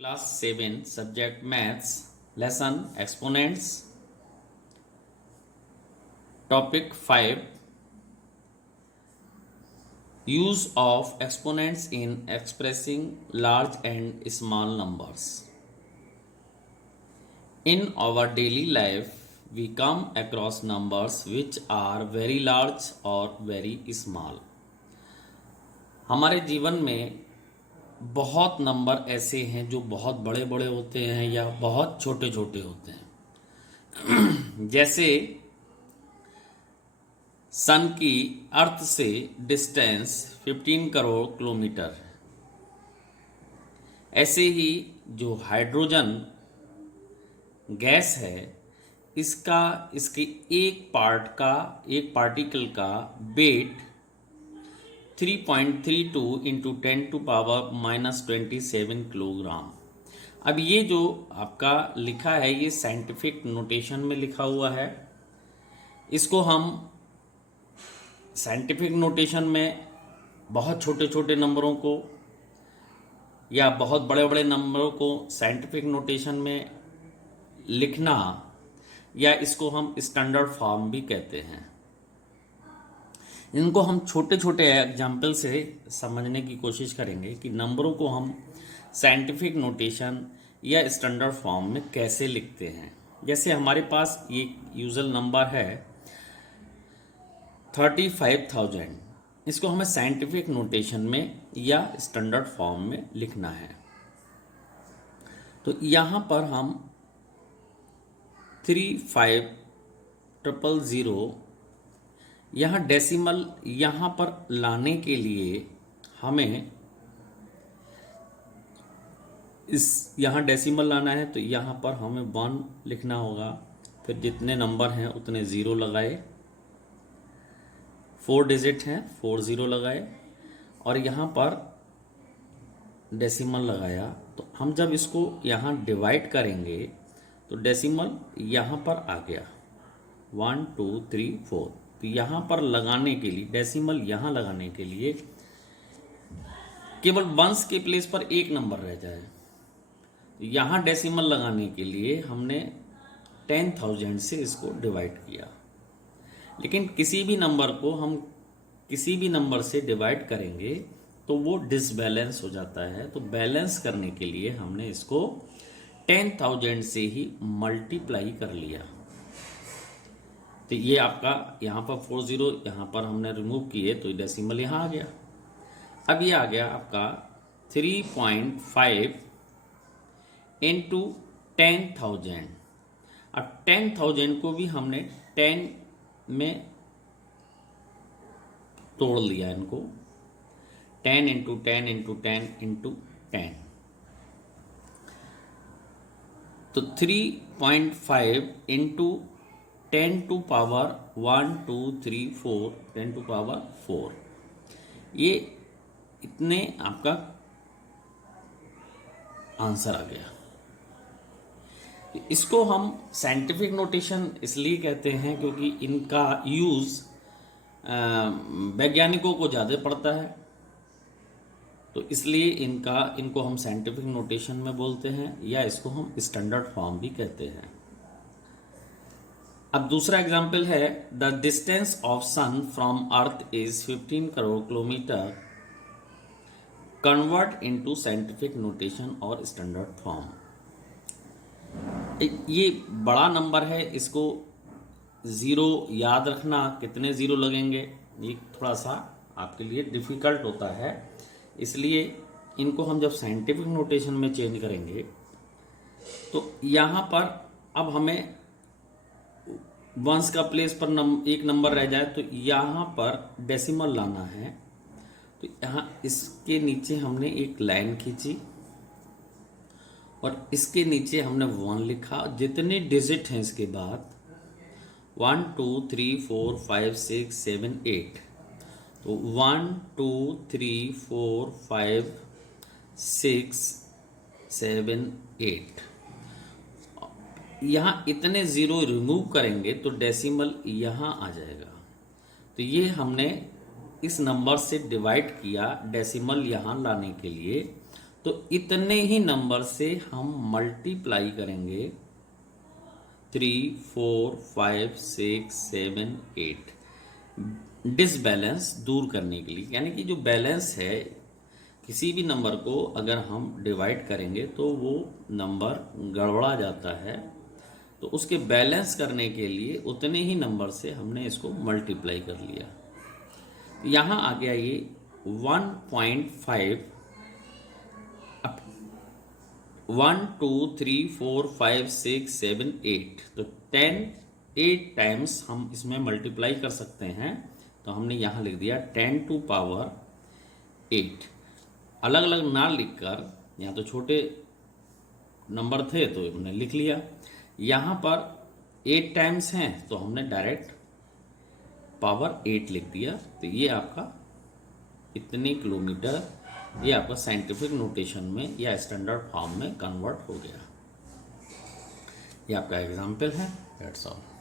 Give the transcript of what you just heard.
Class 7 Subject Maths Lesson Exponents Topic 5 Use of exponents in expressing large and small numbers. In our daily life, we come across numbers which are very large or very small. हमारे जीवन में बहुत number ऐसे हैं जो बहुत बड़े बड़े होते हैं या बहुत छोटे छोटे होते हैं। जैसे सन की अर्थ से डिस्टेंस 15 करोड़ किलोमीटर, ऐसे ही जो हाइड्रोजन गैस है इसके एक पार्टिकल का वेट 3.32 इंटू 10⁻⁻27 किलोग्राम। अब ये जो आपका लिखा है ये साइंटिफिक नोटेशन में लिखा हुआ है। इसको हम साइंटिफिक नोटेशन में बहुत छोटे छोटे नंबरों को या बहुत बड़े बड़े नंबरों को साइंटिफिक नोटेशन में लिखना, या इसको हम स्टैंडर्ड फॉर्म भी कहते हैं। इनको हम छोटे छोटे एग्जाम्पल से समझने की कोशिश करेंगे कि नंबरों को हम साइंटिफिक नोटेशन या स्टैंडर्ड फॉर्म में कैसे लिखते हैं। जैसे हमारे पास ये यूजुअल नंबर है 35,000, इसको हमें साइंटिफिक नोटेशन में या स्टैंडर्ड फॉर्म में लिखना है। तो यहाँ पर हम 35,000 यहाँ डेसिमल यहाँ पर लाने के लिए हमें यहाँ डेसिमल लाना है, तो यहाँ पर हमें 1 लिखना होगा। फिर जितने नंबर हैं उतने 0 लगाए, 4 डिजिट हैं 4 0 लगाए, और यहाँ पर डेसिमल लगाया। तो हम जब इसको यहाँ डिवाइड करेंगे तो डेसिमल यहाँ पर आ गया 1 2 3 4। तो यहाँ पर लगाने के लिए डेसिमल यहाँ लगाने के लिए केवल वंस के प्लेस पर एक नंबर रह जाए। यहाँ डेसिमल लगाने के लिए हमने 10,000 से इसको डिवाइड किया। लेकिन किसी भी नंबर को हम किसी भी नंबर से डिवाइड करेंगे तो वो डिसबैलेंस हो जाता है। तो बैलेंस करने के लिए हमने इसको 10,000 से ही मल्टीप्लाई कर लिया। तो ये आपका यहाँ पर 40 यहाँ पर हमने रिमूव किए तो डेसिमल यहाँ आ गया। अब ये आ गया आपका 3.5 इंटू 10,000। अब 10,000 को भी हमने 10 में तोड़ लिया, इनको 10 इंटू 10 इंटू 10 इंटू 10। तो 3.5 into 10 to power 1 2 3 4 10 to power 4, ये इतने आपका आंसर आ गया। इसको हम साइंटिफिक नोटेशन इसलिए कहते हैं क्योंकि इनका यूज वैज्ञानिकों को ज़्यादा पड़ता है, तो इसलिए इनको हम साइंटिफिक नोटेशन में बोलते हैं, या इसको हम स्टैंडर्ड फॉर्म भी कहते हैं। अब दूसरा एग्जाम्पल है the distance of sun from earth is 15 crore kilometre, convert into scientific notation और स्टैंडर्ड फॉर्म। ये बड़ा नंबर है, इसको 0 याद रखना, कितने 0 लगेंगे ये थोड़ा सा आपके लिए डिफिकल्ट होता है। इसलिए इनको हम जब साइंटिफिक नोटेशन में चेंज करेंगे तो यहाँ पर अब हमें वंस का प्लेस पर एक नंबर रह जाए तो यहाँ पर डेसिमल लाना है। तो यहाँ इसके नीचे हमने एक लाइन खींची और इसके नीचे हमने 1 लिखा। जितने डिजिट हैं इसके बाद 1 2 3 4 5 6 7 8, तो 1 2 3 4 5 6 7 8। यहाँ इतने 0 रिमूव करेंगे तो डेसिमल यहाँ आ जाएगा। तो ये हमने इस नंबर से डिवाइड किया डेसिमल यहाँ लाने के लिए। तो इतने ही नंबर से हम मल्टीप्लाई करेंगे 3, 4, 5, 6, 7, 8 डिसबैलेंस दूर करने के लिए। यानी कि जो बैलेंस है, किसी भी नंबर को अगर हम डिवाइड करेंगे तो वो नंबर गड़बड़ा जाता है, तो उसके बैलेंस करने के लिए उतने ही नंबर से हमने इसको मल्टीप्लाई कर लिया। यहाँ आ गया ये 1.5, 1, 2, 3, 4, 5, 6, 7, 8, तो 8 टाइम्स हम इसमें मल्टीप्लाई कर सकते हैं। तो हमने यहाँ लिख दिया 10 टू पावर 8। अलग अलग ना लिखकर, यहाँ तो छोटे नंबर थे तो हमने लिख लिया। यहाँ पर 8 टाइम्स हैं तो हमने डायरेक्ट पावर 8 लिख दिया। तो ये आपका इतने किलोमीटर, ये आपका साइंटिफिक नोटेशन में या स्टैंडर्ड फॉर्म में कन्वर्ट हो गया। ये आपका एग्जाम्पल है। That's all.